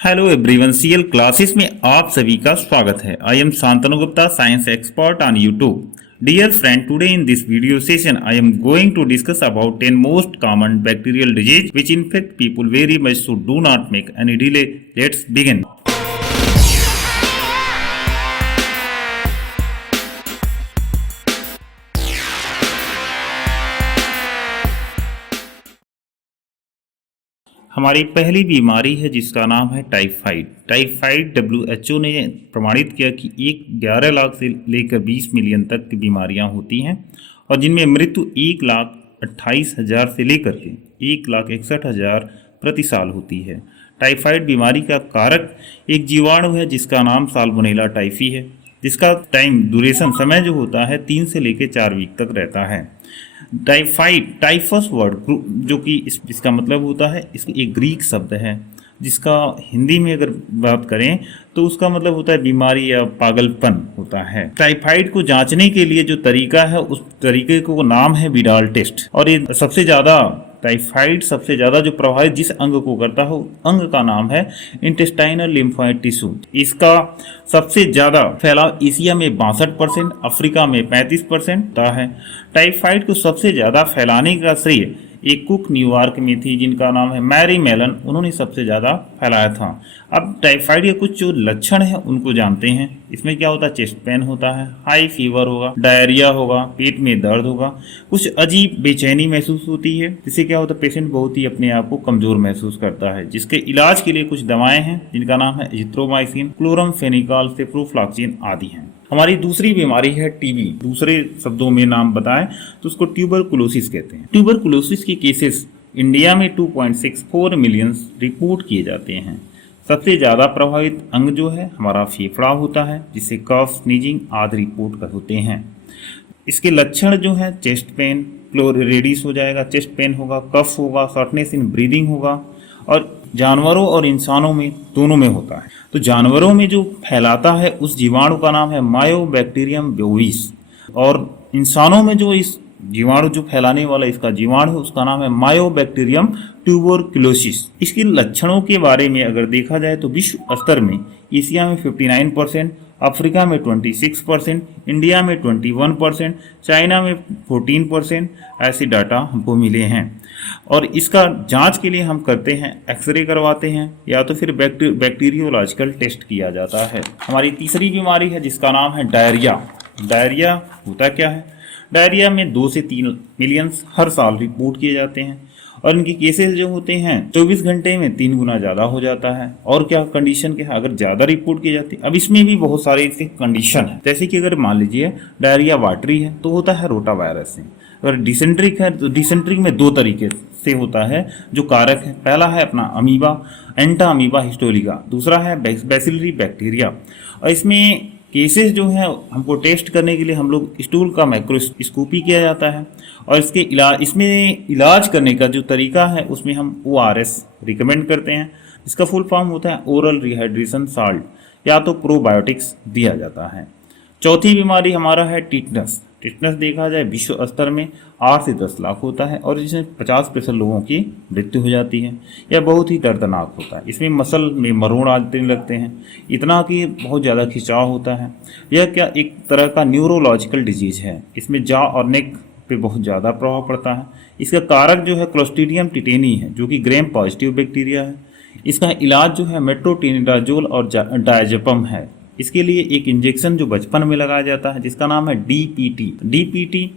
Hello everyone, CL classes में आप सभी का स्वागत है। I am Shantanu Gupta, science expert on YouTube. Dear friend, today in this video session I am going to discuss about 10 most common bacterial disease which infect people very much, so do not make any delay. Let's begin. हमारी पहली बीमारी है जिसका नाम है typhoid. Typhoid WHO ने प्रमाणित किया कि 11 लाख से लेकर 20 मिलियन तक की बीमारियां होती हैं और जिनमें मृत्यु 1,28,000 से लेकर के 1,61,000 प्रति साल होती है। टाइफाइड बीमारी का कारक एक जीवाणु है जिसका नाम साल्मोनेला टाइफी है, जिसका टाइम ड्यूरेशन समय जो होता है 3 से लेकर 4 वीक तक रहता है। टाइफाइड टाइफस वर्ड जो कि इसका मतलब होता है, इसका एक ग्रीक शब्द है जिसका हिंदी में अगर बात करें तो उसका मतलब होता है बीमारी या पागलपन होता है। टाइफाइड को जांचने के लिए जो तरीका है उस तरीके को नाम है विडाल टेस्ट। और ये टाइफाइड सबसे ज्यादा जो प्रभावित जिस अंग को करता है अंग का नाम है इंटेस्टाइनल लिम्फोइड टिश्यू। इसका सबसे ज्यादा फैलाव एशिया में 62%, अफ्रीका में 35% होता है। टाइफाइड को सबसे ज्यादा फैलाने का श्रेय एक कुक न्यूयॉर्क में थी जिनका नाम है मैरी मेलन, उन्होंने सबसे ज़्यादा फैलाया था। अब टाइफाइड के कुछ जो लक्षण हैं उनको जानते हैं। इसमें क्या होता है, चेस्ट पेन होता है, हाई फीवर होगा, डायरिया होगा, पेट में दर्द होगा, कुछ अजीब बेचैनी महसूस होती है, जिससे क्या होता है पेशेंट बहुत ही अपने आप को कमजोर महसूस करता है। जिसके इलाज के लिए कुछ दवाएं हैं जिनका नाम है एजिथ्रोमाइसिन, क्लोरामफेनिकॉल, सेप्रोफ्लॉक्सिन आदि हैं। हमारी दूसरी बीमारी है टीबी। दूसरे शब्दों में नाम बताएं तो उसको ट्यूबरकुलोसिस कहते हैं। ट्यूबरकुलोसिस के केसेस इंडिया में 2.64 मिलियन रिपोर्ट किए जाते हैं। सबसे ज़्यादा प्रभावित अंग जो है हमारा फेफड़ा होता है, जिससे कफ, स्नीजिंग आदि रिपोर्ट होते हैं। इसके लक्षण जो है चेस्ट पेन, रेडिस हो जाएगा, चेस्ट पेन होगा, कफ होगा, शॉर्टनेस इन ब्रीदिंग होगा और जानवरों और इंसानों में दोनों में होता है। तो जानवरों में जो फैलाता है उस जीवाणु का नाम है मायोबैक्टीरियम बोविस और इंसानों में जो इस जीवाणु जो फैलाने वाला इसका जीवाणु है उसका नाम है मायोबैक्टीरियम ट्यूबरकुलोसिस। इसके लक्षणों के बारे में अगर देखा जाए तो विश्व स्तर में एशिया में 59%, अफ्रीका में 26%, इंडिया में 21%, चाइना में 14% ऐसे डाटा हमको मिले हैं। और इसका जांच के लिए हम करते हैं एक्सरे करवाते हैं या तो फिर बैक्टीरियोलॉजिकल टेस्ट किया जाता है। हमारी तीसरी बीमारी है जिसका नाम है डायरिया। डायरिया होता क्या है, डायरिया में 2 से 3 मिलियन हर साल रिपोर्ट किए जाते हैं और इनके केसेस जो होते हैं 24 घंटे में 3 गुना ज़्यादा हो जाता है। और क्या कंडीशन क्या है, अगर ज़्यादा रिपोर्ट की जाती है, अब इसमें भी बहुत सारे इसके कंडीशन है। जैसे कि अगर मान लीजिए डायरिया वाटरी है तो होता है रोटा वायरस से। अगर डिसेंट्रिक है तो डिसेंट्रिक में 2 तरीके से होता है जो कारक है। पहला है अपना अमीबा, एंटा अमीबा हिस्टोलिका, दूसरा है बैसिलरी बैक्टीरिया। और इसमें केसेस जो है हमको टेस्ट करने के लिए हम लोग स्टूल का माइक्रोस्कोपी किया जाता है और इसमें इलाज करने का जो तरीका है उसमें हम ORS रिकमेंड करते हैं, इसका फुल फॉर्म होता है ओरल रिहाइड्रेशन साल्ट, या तो प्रोबायोटिक्स दिया जाता है। चौथी बीमारी हमारा है टिटनस। टिटनस देखा जाए विश्व स्तर में 8 से 10 लाख होता है और जिसमें 50% लोगों की मृत्यु हो जाती है। यह बहुत ही दर्दनाक होता है। इसमें मसल में मरोड़ आने लगते हैं, इतना कि बहुत ज़्यादा खिंचाव होता है। यह क्या एक तरह का न्यूरोलॉजिकल डिजीज़ है। इसमें जॉ और नेक पे बहुत ज़्यादा प्रभाव पड़ता है। इसका कारक जो है क्लोस्ट्रीडियम टिटेनी है जो कि ग्रेम पॉजिटिव बैक्टीरिया है। इसका इलाज जो है मेट्रोटेनिडाजोल और डायजेपम है। इसके लिए एक इंजेक्शन जो बचपन में लगाया जाता है जिसका नाम है DPT,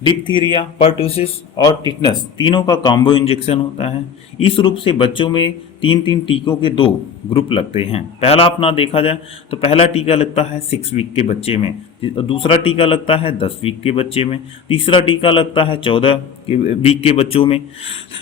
डिप्थीरिया, पर्टुसिस और टिटनस तीनों का कॉम्बो इंजेक्शन होता है। इस रूप से बच्चों में 3 टीकों के 2 ग्रुप लगते हैं। पहला अपना देखा जाए तो पहला टीका लगता है 6 वीक के बच्चे में, दूसरा टीका लगता है 10 वीक के बच्चे में, तीसरा टीका लगता है 14 वीक के बच्चों में,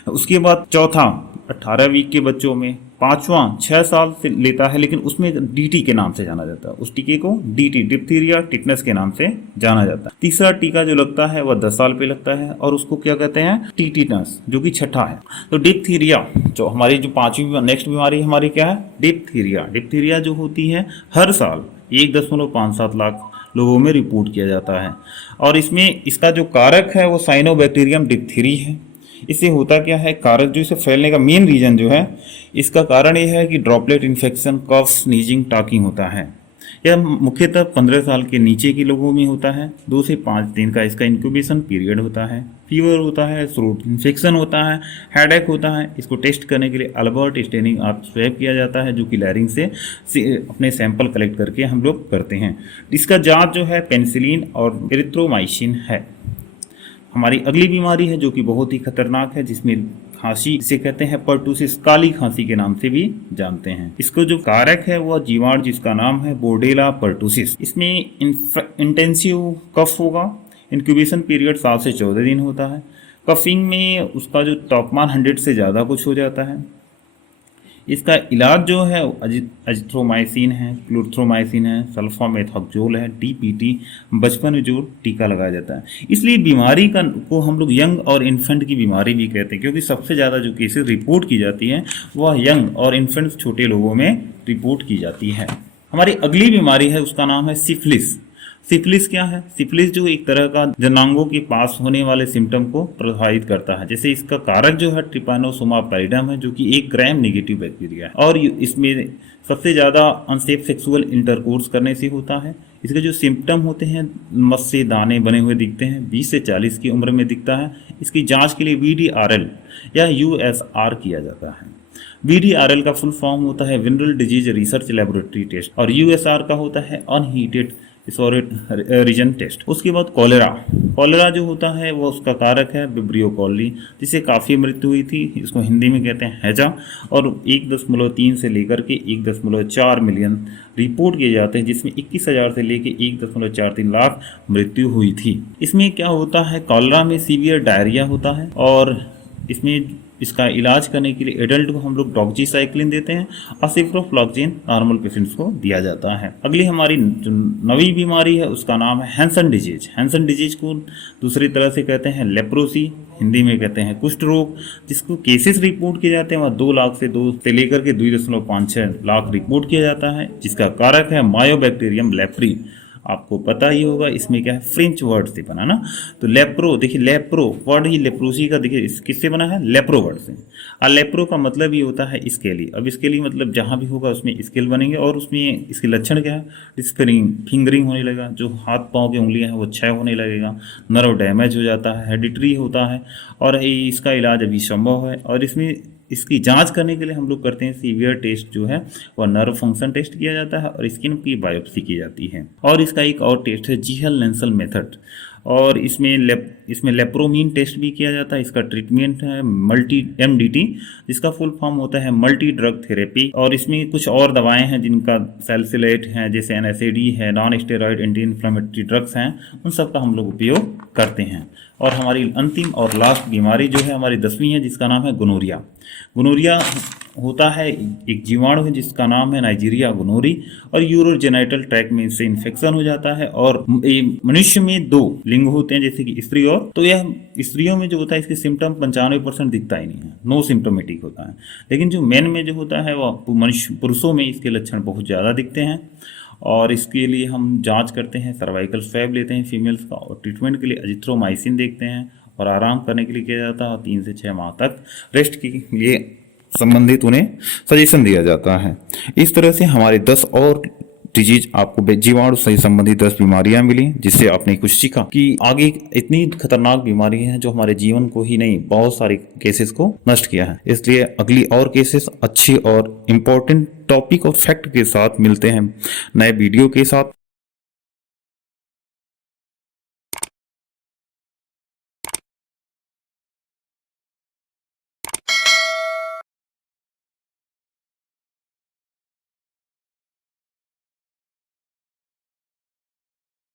उसके बाद चौथा 18 वीक के बच्चों में, पांचवा 6 साल से लेता है लेकिन उसमें DT के नाम से जाना जाता है। उस टीके को DT डिप्थीरिया टिटनस के नाम से जाना जाता है। तीसरा टीका जो लगता है वह 10 साल पे लगता है और उसको क्या कहते हैं, टिटनस, जो कि छठा है। तो डिप्थीरिया जो हमारी जो 5वीं नेक्स्ट बीमारी हमारी क्या है, डिप्थीरिया। डिप्थीरिया जो होती है हर साल 1.57 लाख लोगों में रिपोर्ट किया जाता है और इसमें इसका जो कारक है वो साइनोबैक्टीरियम डिप्थीरी है। इससे होता क्या है, कारक जो इसे फैलने का मेन रीजन जो है, इसका कारण ये है कि ड्रॉपलेट इन्फेक्शन, कफ, स्नीजिंग, टॉकिंग होता है। यह मुख्यतः 15 साल के नीचे के लोगों में होता है। 2 से 5 दिन का इसका इंक्यूबेशन पीरियड होता है। फीवर होता है, थ्रोट इन्फेक्शन होता है, हेडेक होता है। इसको टेस्ट करने के लिए अल्बर्ट स्टेनिंग आप स्वैब किया जाता है, जो कि लैरिंग से अपने सैंपल कलेक्ट करके हम लोग करते हैं। इसका जांच जो है पेनिसिलिन और एरिथ्रोमाइसिन है। हमारी अगली बीमारी है जो कि बहुत ही खतरनाक है, जिसमें खांसी, इसे कहते हैं पर्टूसिस, काली खांसी के नाम से भी जानते हैं। इसको जो कारक है वह जीवाणु जिसका नाम है बोर्डेला पर्टूसिस। इसमें इंटेंसिव कफ होगा। इंक्यूबेशन पीरियड 7 से 14 दिन होता है। कफिंग में उसका जो तापमान 100 से ज़्यादा कुछ हो जाता है। इसका इलाज जो है अजिथ्रोमाइसिन है, क्लोर्थ्रोमाइसिन है, सल्फामेथाक्सोल है, डीपीटी, बचपन में जो टीका लगाया जाता है। इसलिए बीमारी को हम लोग यंग और इन्फेंट की बीमारी भी कहते हैं, क्योंकि सबसे ज़्यादा जो केसेस रिपोर्ट की जाती हैं वह यंग और इन्फेंट छोटे लोगों में रिपोर्ट की जाती है। हमारी अगली बीमारी है, उसका नाम है सिफिलिस। सिफिलिस क्या है? सिफिलिस जो एक तरह का जनांगों के पास होने वाले सिम्टम को प्रभावित करता है। जैसे इसका कारक जो है ट्रिपानोसोमा पैरिडम है, जो कि एक ग्राम नेगेटिव बैक्टीरिया है और इसमें सबसे ज़्यादा अनसेफ सेक्सुअल इंटरकोर्स करने से होता है। इसके जो सिम्टम होते हैं, मस से दाने बने हुए दिखते हैं, 20 से 40 की उम्र में दिखता है। इसकी जाँच के लिए VDRL या USR किया जाता है। VDRL का फुल फॉर्म होता है venereal disease research laboratory test और USR का होता है अनहीटेड रीजन टेस्ट। उसके बाद कॉलेरा जो होता है वो उसका कारक है विब्रियो कॉली, जिसे काफ़ी मृत्यु हुई थी। इसको हिंदी में कहते हैं हैजा, और 1.3 से लेकर के 1.4 मिलियन रिपोर्ट किए जाते हैं, जिसमें 21,000 से लेकर 1.43 लाख मृत्यु हुई थी। इसमें क्या होता है, कॉलेरा में सीवियर डायरिया होता है और इसमें इसका इलाज करने के लिए एडल्ट को हम लोग डॉक्सीसाइक्लिन देते हैं और सिप्रोफ्लॉक्सिन नॉर्मल पेशेंट्स को दिया जाता है। अगली हमारी जो नवी बीमारी है उसका नाम है हैंसन डिजीज। हैंसन डिजीज को दूसरी तरह से कहते हैं लेप्रोसी, हिंदी में कहते हैं कुष्ठ रोग। जिसको केसेस रिपोर्ट किए जाते हैं वह 2 लाख से लेकर के 2.56 लाख रिपोर्ट किया जाता है। जिसका कारक है मायोबैक्टीरियम लेप्री। आपको पता ही होगा इसमें क्या है, फ्रेंच वर्ड से बना ना। तो लेप्रो, देखिए लेप्रो वर्ड ही लेप्रोसी का देखिए किससे बना है, लेप्रो वर्ड से। और लेप्रो का मतलब ये होता है स्केली। अब स्केली मतलब जहाँ भी होगा उसमें स्केल बनेंगे और उसमें इसके लक्षण क्या है, डिस्फिंगरिंग, फिंगरिंग होने लगेगा, जो हाथ पाँव की उंगलियाँ हैं वो क्षय होने लगेगा, नर्व डैमेज हो जाता है, हेडिटरी होता है और इसका इलाज अभी संभव है। और इसमें इसकी जांच करने के लिए हम लोग करते हैं सीवियर टेस्ट जो है वह नर्व फंक्शन टेस्ट किया जाता है और स्किन की बायोप्सी की जाती है। और इसका एक और टेस्ट है जीहल-नेल्सन मेथड, और इसमें लेप्रोमीन टेस्ट भी किया जाता है। इसका ट्रीटमेंट है मल्टी MDT, जिसका फुल फॉर्म होता है मल्टी ड्रग थेरेपी। और इसमें कुछ और दवाएं हैं जिनका सैलिसिलेट है, जैसे NSAID है, non steroid anti inflammatory drugs हैं, उन सब का हम लोग उपयोग करते हैं। और हमारी अंतिम और लास्ट बीमारी जो है हमारी 10वीं है, जिसका नाम है गोनोरिया। गोनोरिया होता है एक जीवाणु है जिसका नाम है नाइजीरिया गोनोरी, और यूरोजेनाइटल ट्रैक्ट में इससे इन्फेक्शन हो जाता है। और मनुष्य में 2 लिंग होते हैं, जैसे कि स्त्री और, तो यह स्त्रियों में जो होता है इसके सिम्टम 95% दिखता ही नहीं है, नो सिम्टोमेटिक होता है। लेकिन जो मेन में जो होता है वह पुरुषों में इसके लक्षण बहुत ज़्यादा दिखते हैं। और इसके लिए हम जांच करते हैं, सर्वाइकल स्वैब लेते हैं फीमेल्स का, और ट्रीटमेंट के लिए अजिथ्रोमाइसिन देखते हैं और आराम करने के लिए किया जाता है। 3 से 6 माह तक रेस्ट के लिए संबंधित उन्हें सजेशन दिया जाता है। इस तरह से हमारे 10 और डिजीज, आपको जीवाणु से संबंधित 10 बीमारियां मिली, जिससे आपने कुछ सीखा कि आगे इतनी खतरनाक बीमारी है जो हमारे जीवन को ही नहीं बहुत सारे केसेस को नष्ट किया है। इसलिए अगली और केसेस अच्छी और इम्पोर्टेंट टॉपिक और फैक्ट के साथ मिलते हैं नए वीडियो के साथ।